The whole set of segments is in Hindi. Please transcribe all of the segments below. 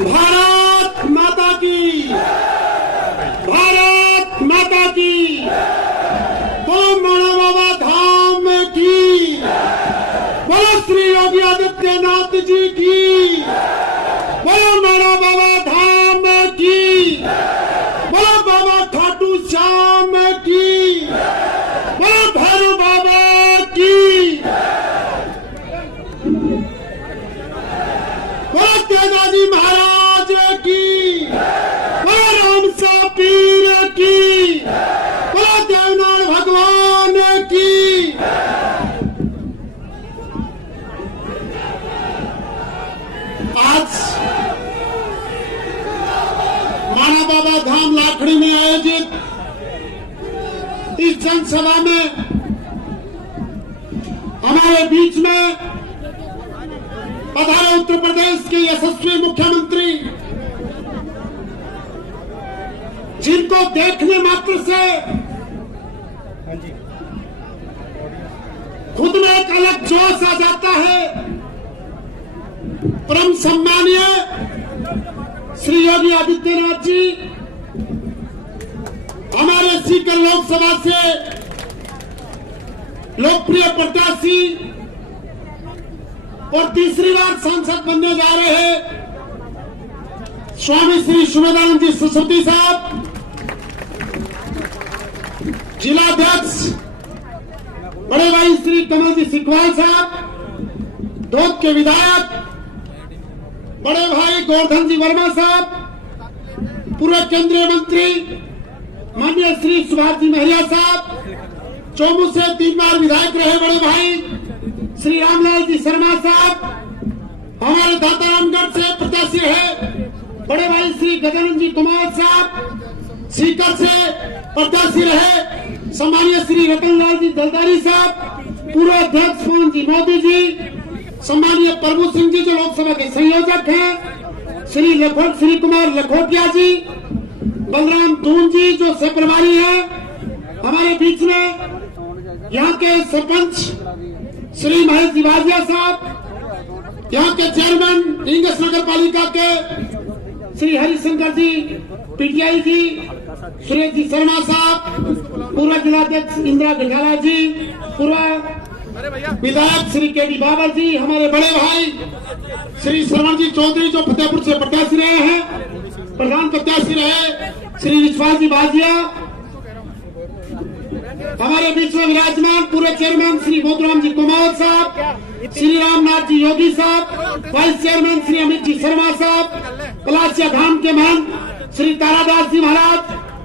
भारत माता की, भारत माता की, बोलो माणा बाबा धाम की, बोलो श्री योगी आदित्यनाथ जी की, बोलो माणा बाबा धाम की, बोलो बाबा खाटू श्याम की, बोलो भैरव बाबा की, बोलो तेजाजी महाराज की, बोलो रामसा पीर की, बोलो देवनाथ भगवान की। आज माणा बाबा धाम लाखड़ी में आयोजित इस जनसभा में हमारे बीच में पधारे उत्तर प्रदेश के यशस्वी मुख्यमंत्री, जिनको देखने मात्र से खुद में एक अलग जोश आ जाता है, परम सम्मानीय श्री योगी आदित्यनाथ जी, हमारे सीकर लोकसभा से लोकप्रिय प्रत्याशी और तीसरी बार सांसद बनने जा रहे हैं स्वामी श्री सुमेधानंद जी सरस्वती साहब, जिलाध्यक्ष बड़े भाई श्री कमल जी सिकवाल साहब, धोद के विधायक बड़े भाई गोवर्धन जी वर्मा साहब, पूर्व केंद्रीय मंत्री माननीय श्री सुभाष जी महरिया साहब, चौमू से 3 बार विधायक रहे बड़े भाई श्री रामलाल जी शर्मा साहब, हमारे दातारामगढ़ से प्रत्याशी है बड़े भाई श्री गजानंद जी कुमार साहब, सीकर से प्रत्याशी रहे सम्मानीय श्री रतनलाल जी दलदारी साहब, पूर्व अध्यक्ष पवन जी मोदी जी, सम्मानीय प्रभु सिंह जी जो लोकसभा के संयोजक हैं, श्री कुमार लखोटिया जी, बलराम दून जी जो सह प्रभारी है, हमारे बीच में यहाँ के सरपंच श्री महेश दिवाजिया साहब, यहाँ के चेयरमैन इंगस नगर पालिका के श्री हरिशंकर जी पीटीआई जी, सुरेश जी शर्मा साहब, पूर्व जिलाध्यक्ष इंदिरा गंगाला जी, पूर्व विधायक श्री केडी बाबर जी, हमारे बड़े भाई श्री श्रवण जी चौधरी जो फतेहपुर से प्रत्याशी रहे हैं, प्रधान प्रत्याशी रहे श्री विश्वास जी बाजिया, हमारे बीच में विराजमान पूर्व चेयरमैन श्री मोदराम जी कुमार साहब, श्री रामनाथ जी योगी साहब, वाइस चेयरमैन श्री अमित जी शर्मा साहब, पलासिया धाम के महंत श्री तारादास जी महाराज,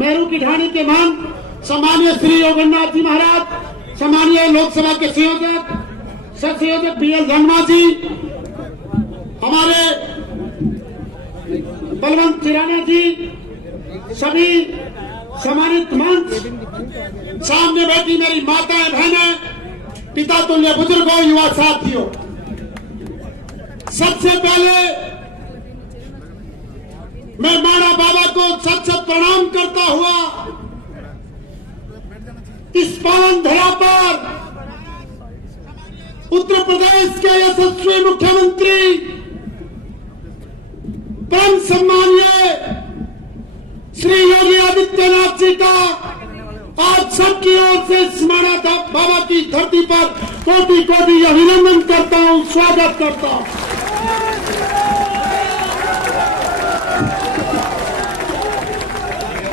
मेरू की ढाणी के महंत सम्मानीय श्री योगन्नाथ जी महाराज, सम्मानीय लोकसभा के संयोजक सह संयोजक बीएल धनवा जी, हमारे बलवंत चिराना जी, सभी सम्मानित मंच, सामने बैठी मेरी माताएं बहनें, पिता तुल्य बुजुर्गों, युवा साथियों, सबसे पहले मैं माणा बाबा को सत सत प्रणाम करता हुआ इस पावन धरा पर उत्तर प्रदेश के यशस्वी मुख्यमंत्री परम सम्मानीय श्री योगी आदित्यनाथ जी का आज सबकी ओर से माणा बाबा की धरती पर कोटि कोटि अभिनंदन करता हूं, स्वागत करता हूं।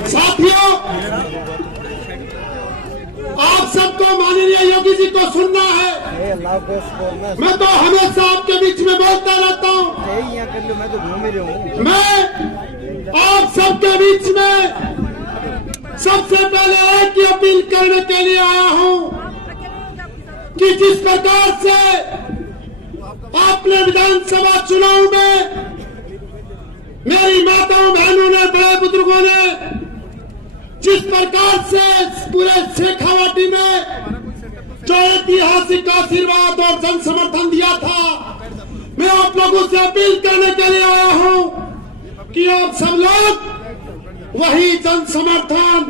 साथियों, आप सबको माननीय योगी जी को सुनना है, मैं तो हमेशा आपके बीच में बोलता रहता हूँ। मैं आप सबके बीच में सबसे पहले एक ही अपील करने के लिए आया हूँ कि जिस प्रकार से आपने विधानसभा चुनाव में मेरी माताओं बहनों ने, बड़े बुजुर्गों ने जिस प्रकार से पूरे शेखावाटी में जो ऐतिहासिक आशीर्वाद और जन समर्थन दिया था, मैं आप लोगों से अपील करने के लिए आया हूं कि आप सब लोग वही जन समर्थन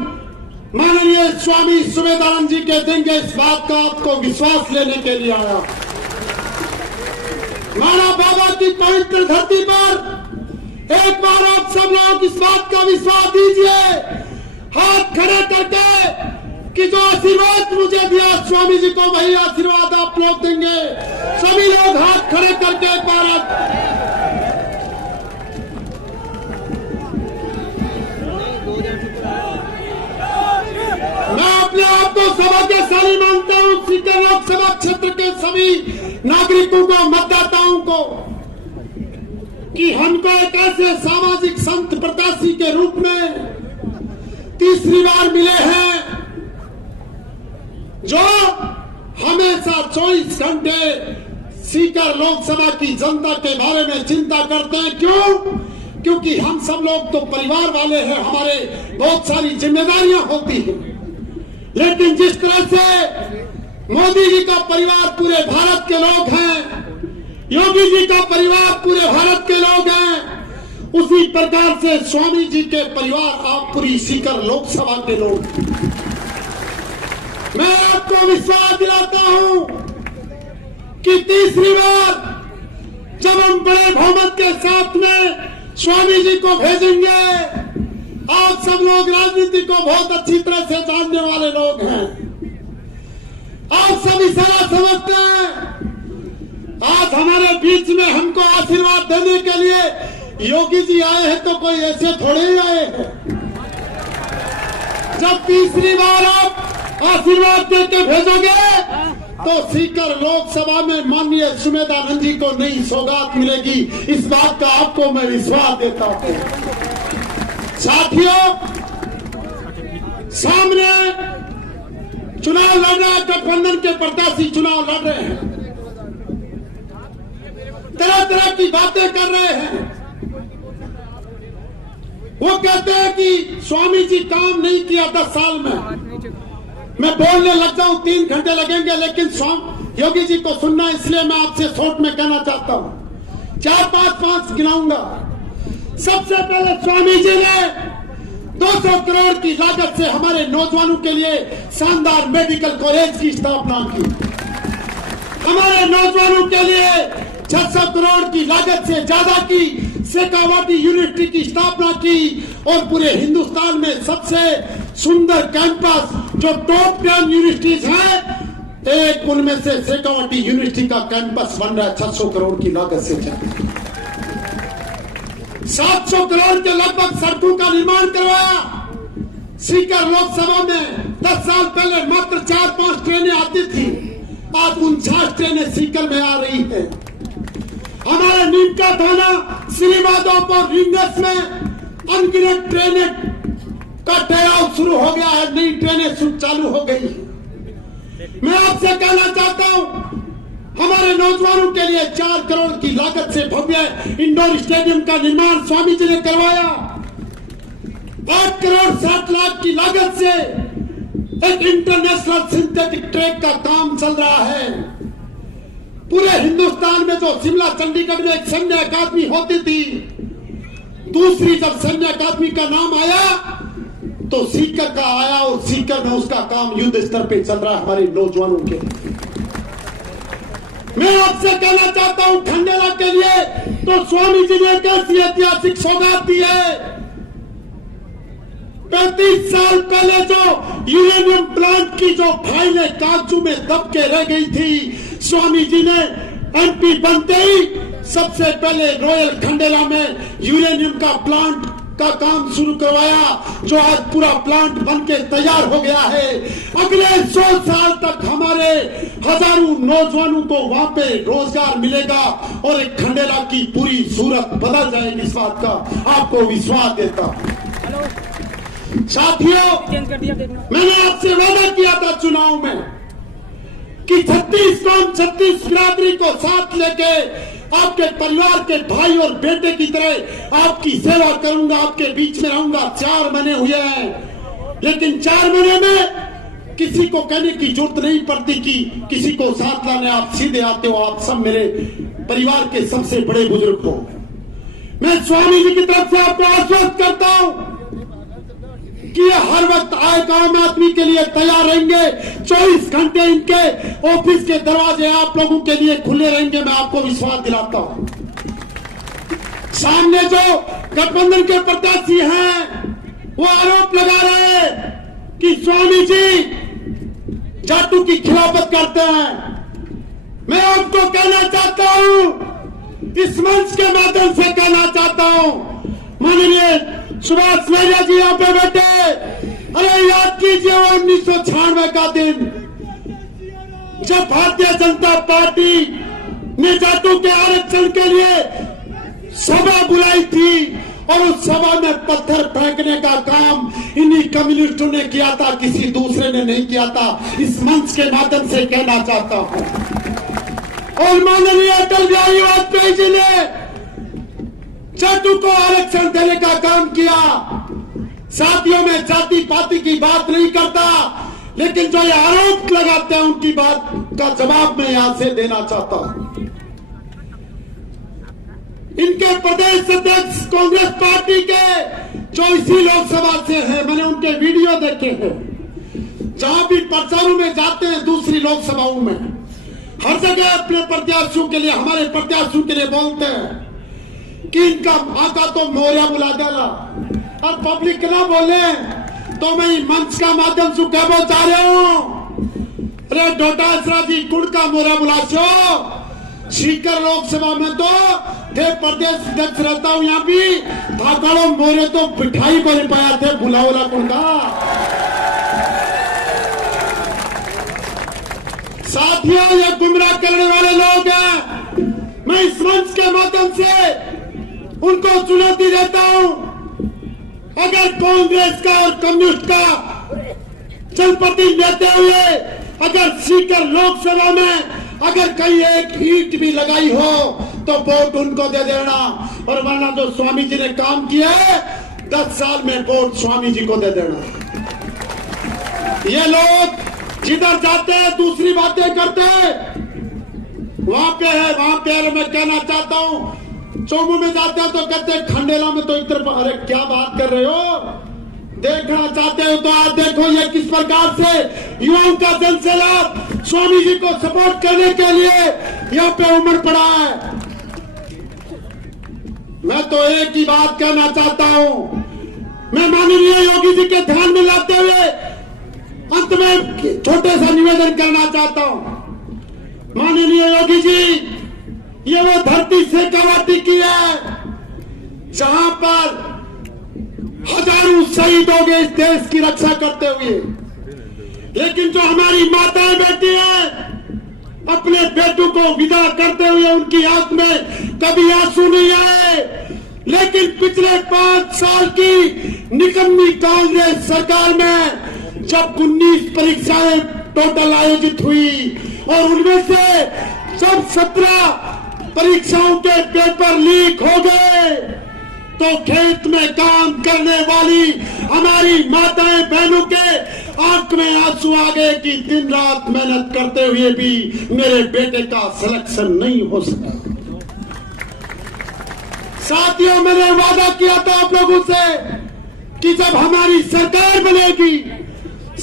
माननीय स्वामी सुमेधानंद जी के देंगे, इस बात का आपको विश्वास लेने के लिए आया। माना बाबा की पवित्र धरती पर एक बार आप सब लोग इस बात का विश्वास दीजिए, हाथ खड़े करके, कि जो आशीर्वाद मुझे दिया स्वामी जी को वही आशीर्वाद आप लोग देंगे। सभी लोग हाथ खड़े करके एक बार मैं अपने आप को सौभाग्यशाली मानता हूं, सीकर लोकसभा क्षेत्र के सभी नागरिकों को, मतदाताओं को, कि हमको एक ऐसे सामाजिक संत प्रत्याशी के रूप में तीसरी बार मिले हैं जो हमेशा 24 घंटे सीकर लोकसभा की जनता के बारे में चिंता करते हैं। क्यों? क्योंकि हम सब लोग तो परिवार वाले हैं, हमारे बहुत सारी जिम्मेदारियां होती हैं, लेकिन जिस तरह से मोदी जी का परिवार पूरे भारत के लोग हैं, योगी जी का परिवार पूरे भारत के लोग हैं, उसी प्रकार से स्वामी जी के परिवार आप पूरी सीकर लोकसभा के लोग। मैं आपको विश्वास दिलाता हूं कि तीसरी बार जब हम बड़े बहुमत के साथ में स्वामी जी को भेजेंगे, आप सब लोग राजनीति को बहुत अच्छी तरह से जानने वाले लोग हैं, आप सभी सारा समझते हैं। आज हमारे बीच में हमको आशीर्वाद देने के लिए योगी जी आए हैं, तो कोई ऐसे थोड़े ही आए हैं। जब तीसरी बार आप आशीर्वाद देके भेजोगे तो सीकर लोकसभा में माननीय सुमेधानंद जी को नई सौगात मिलेगी, इस बात का आपको मैं विश्वास देता हूं। साथियों, सामने चुनाव लड़ रहा है, गठबंधन के प्रत्याशी चुनाव लड़ रहे हैं, तरह तरह की बातें कर रहे हैं। वो कहते हैं कि स्वामी जी काम नहीं किया 10 साल में। मैं बोलने लग जाऊं 3 घंटे लगेंगे, लेकिन योगी जी को सुनना, इसलिए मैं आपसे शॉर्ट में कहना चाहता हूं। 4-5 गिनाऊंगा। सबसे पहले स्वामी जी ने 200 करोड़ की लागत से हमारे नौजवानों के लिए शानदार मेडिकल कॉलेज की स्थापना की। हमारे नौजवानों के लिए 600 करोड़ की लागत से ज्यादा की शेखावाटी यूनिवर्सिटी की स्थापना की, और पूरे हिंदुस्तान में सबसे सुंदर कैंपस जो टॉप 10 यूनिवर्सिटीज हैं, एक उनमें से शेखावाटी यूनिवर्सिटी का कैंपस बन रहा है 600 करोड़ की लागत से। 700 करोड़ के लगभग सड़कों का निर्माण करवाया। सीकर लोकसभा में 10 साल पहले मात्र 4-5 ट्रेनें आती थी, आज 49 ट्रेनें सीकर में आ रही है। हमारे नीमका थाना श्री माधोपुर रिंगस में अनगिनत ट्रेनें का ठहराव शुरू हो गया है, नई ट्रेनें चालू हो गई। मैं आपसे कहना चाहता हूं, हमारे नौजवानों के लिए 4 करोड़ की लागत से भव्य इंडोर स्टेडियम का निर्माण स्वामी जी ने करवाया। 8 करोड़ 60 लाख की लागत से एक इंटरनेशनल सिंथेटिक ट्रैक का काम चल रहा है। पूरे हिंदुस्तान में जो शिमला चंडीगढ़ में एक सैन्य अकादमी होती थी, दूसरी जब सैन्य अकादमी का नाम आया तो सीकर का आया, और सीकर में उसका काम युद्ध स्तर पे चल रहा है हमारे नौजवानों के। मैं आपसे कहना चाहता हूं, खंडेला के लिए तो स्वामी जी ने कैसी ऐतिहासिक सौगात दी है। 35 साल पहले जो यूरेनियम प्लांट की जो फाइलें कागजों में दब के रह गई थी, स्वामी जी ने एमपी बनते ही सबसे पहले रॉयल खंडेला में यूरेनियम का प्लांट का काम शुरू करवाया, जो आज पूरा प्लांट बनके तैयार हो गया है। अगले 100 साल तक हमारे हजारों नौजवानों को वहां पे रोजगार मिलेगा, और एक खंडेला की पूरी सूरत बदल जाएगी, इस बात का आपको विश्वास देता हूं। साथियों, मैंने आपसे वादा किया था चुनाव में कि 36 कौम 36 बिरादरी को साथ लेके आपके परिवार के भाई और बेटे की तरह आपकी सेवा करूंगा, आपके बीच में रहूंगा। 4 महीने हुए हैं, लेकिन 4 महीने में किसी को कहने की जरूरत नहीं पड़ती कि किसी को साथ लाने, आप सीधे आते हो। आप सब मेरे परिवार के सबसे बड़े बुजुर्ग हो। मैं स्वामी जी की तरफ से आपको आश्वस्त करता हूं कि ये हर वक्त आए आम आदमी के लिए तैयार रहेंगे। 24 घंटे इनके ऑफिस के दरवाजे आप लोगों के लिए खुले रहेंगे, मैं आपको विश्वास दिलाता हूं। सामने जो गठबंधन के प्रत्याशी हैं वो आरोप लगा रहे हैं कि स्वामी जी जाटू की खिलाफत करते हैं। मैं आपको कहना चाहता हूं, इस मंच के माध्यम से कहना चाहता हूं, माननीय सुभाष लहरिया जी यहाँ पे बैठे, अरे याद कीजिए 1996 का दिन जब भारतीय जनता पार्टी ने जाटू के आरक्षण के लिए सभा बुलाई थी और उस सभा में पत्थर फेंकने का काम इन्हीं कम्युनिस्टों ने किया था, किसी दूसरे ने नहीं किया था। इस मंच के माध्यम से कहना चाहता हूं। और माननीय अटल बिहारी वाजपेयी जी ने जाटू को आरक्षण देने का काम किया। साथियों में जाति पाति की बात नहीं करता, लेकिन जो ये आरोप लगाते हैं उनकी बात का जवाब मैं यहां से देना चाहता हूं। इनके प्रदेश अध्यक्ष कांग्रेस पार्टी के जो इसी लोकसभा से हैं, मैंने उनके वीडियो देखे हैं, जहां भी प्रचारों में जाते हैं दूसरी लोकसभाओं में, हर जगह अपने प्रत्याशियों के लिए, हमारे प्रत्याशियों के लिए बोलते हैं कि इनका आका तो मौर्या बुला देगा, और पब्लिक ना बोले तो मैं मंच का माध्यम से कहना चाह रहा हूं, अरे डोटासरा जी कुड़ का मौर्या बुलाशो सीकर लोकसभा में तो थे प्रदेश अध्यक्ष रहता हूं, यहाँ भी भाकड़ो मोरे तो बिठाई बन पाया थे बुलावला कुंडा। साथियों, ये गुमराह करने वाले लोग हैं। मैं इस मंच के माध्यम से उनको चुनौती देता हूं, अगर कांग्रेस का और कम्युनिस्ट का जनप्रति लेते हुए अगर सीकर लोकसभा में अगर कहीं एक ईंट भी लगाई हो तो वोट उनको दे देना, और वरना जो स्वामी जी ने काम किया है 10 साल में वोट स्वामी जी को दे देना। ये लोग जिधर जाते हैं दूसरी बातें करते हैं, वहां पे है वहां पे है। मैं कहना चाहता हूं, चौमू में जाते हैं तो कहते हैं खंडेला में तो इधर, अरे क्या बात कर रहे हो, देखना चाहते हो तो आज देखो ये किस प्रकार से युवाओं का जनसैलाब स्वामी जी को सपोर्ट करने के लिए यहाँ पे उमड़ पड़ा है। मैं तो एक ही बात कहना चाहता हूं, मैं माननीय योगी जी के ध्यान में लाते हुए अंत में छोटे सा निवेदन करना चाहता हूं। माननीय योगी जी, ये वो धरती से कवाटी की है जहां पर हजारों शहीद हो गए इस देश की रक्षा करते हुए, लेकिन जो हमारी माताएं बेटी हैं अपने बेटों को विदा करते हुए उनकी आंख में कभी आंसू नहीं आए। लेकिन पिछले 5 साल की निकम्मी कांग्रेस सरकार में जब 19 परीक्षाएं टोटल आयोजित हुई और उनमें से जब 17 परीक्षाओं के पेपर लीक हो गए, तो खेत में काम करने वाली हमारी माताएं बहनों के आंख में आंसू आ गए कि दिन रात मेहनत करते हुए भी मेरे बेटे का सिलेक्शन नहीं हो सका। साथियों, मैंने वादा किया था आप लोगों से कि जब हमारी सरकार बनेगी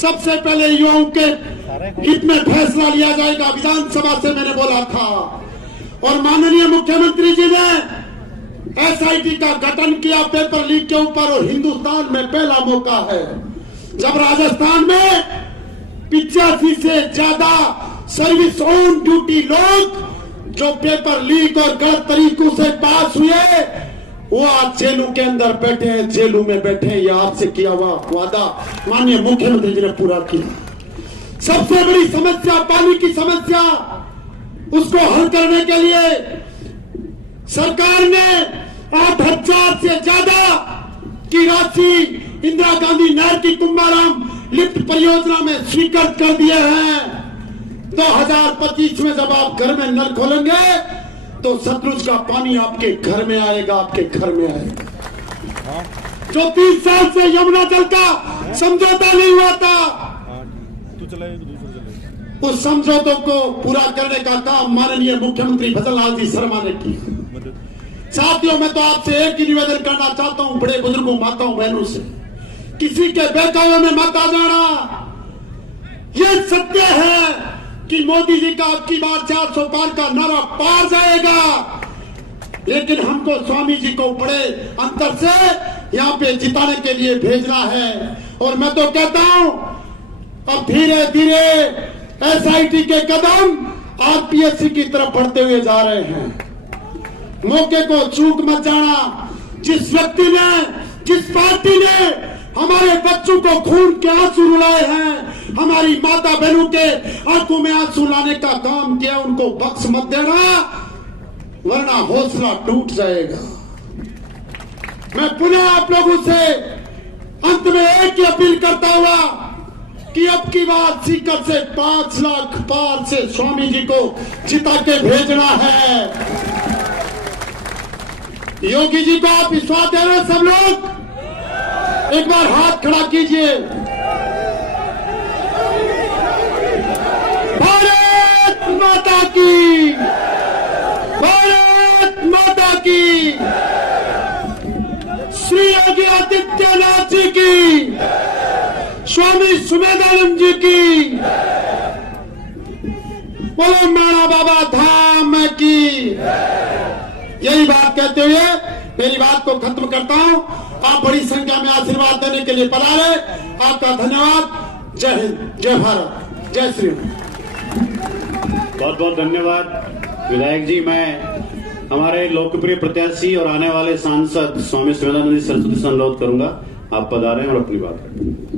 सबसे पहले युवाओं के हित में फैसला लिया जाएगा। विधानसभा से मैंने बोला था, और माननीय मुख्यमंत्री जी ने एसआईटी का गठन किया पेपर लीक के ऊपर, और हिंदुस्तान में पहला मौका है जब राजस्थान में 85 से ज्यादा सर्विस ऑन ड्यूटी लोग जो पेपर लीक और गलत तरीकों से पास हुए वो आज जेलों के अंदर बैठे हैं, जेलों में बैठे हैं। ये आपसे किया हुआ वादा माननीय मुख्यमंत्री जी ने पूरा किया। सबसे बड़ी समस्या पानी की समस्या, उसको हल करने के लिए सरकार ने 8,000 से ज्यादा की राशि इंदिरा गांधी नहर की कुंभाराम लिफ्ट परियोजना में स्वीकृत कर दिए हैं। 2025 में जब आप घर में नल खोलेंगे तो सतलुज का पानी आपके घर में आएगा, आपके घर में आएगा। जो 30 साल से यमुना जल का समझौता नहीं हुआ था, उस समझौतों को पूरा करने का काम माननीय मुख्यमंत्री भजन लाल जी शर्मा ने किया। साथियों, मैं तो आपसे एक ही निवेदन करना चाहता हूं, बड़े बुजुर्गों, माताओं, बहनों से, किसी के बहकावे में मत आ जाना। ये सत्य है कि मोदी जी का अब की बार 400 पार का नारा पार जाएगा, लेकिन हमको स्वामी जी को बड़े अंतर से यहाँ पे जिताने के लिए भेजना है। और मैं तो कहता हूं अब धीरे धीरे एसआईटी के कदम आरपीएससी की तरफ बढ़ते हुए जा रहे हैं। मौके को चूक मत जाना। जिस व्यक्ति ने, जिस पार्टी ने हमारे बच्चों को खून के आंसू रुलाए हैं, हमारी माता बहनों के आंखों में आंसू लाने का काम किया, उनको बख्श मत देना, वरना हौसला टूट जाएगा। मैं पुनः आप लोगों से अंत में एक ही अपील करता हुआ कि अब की बार सीकर से 5 लाख पार से स्वामी जी को जिता के भेजना है। योगी जी को आप विश्वास दे रहे हैं? सब लोग एक बार हाथ खड़ा कीजिए। भारत माता की, भारत माता की, श्री योगी आदित्यनाथ जी की, स्वामी सुमेधानंद जी की, बोलो मेरा बाबा धाम की। यही बात कहते हुए मेरी बात को खत्म करता हूं। आप बड़ी संख्या में आशीर्वाद देने के लिए पधारे, आपका धन्यवाद। जय हिंद, जय भारत, जय श्री राम। बहुत बहुत धन्यवाद विधायक जी। मैं हमारे लोकप्रिय प्रत्याशी और आने वाले सांसद स्वामी सुमेधानंद जी सरस्वती से अनुरोध करूंगा, आप पधारें और अपनी बात करें।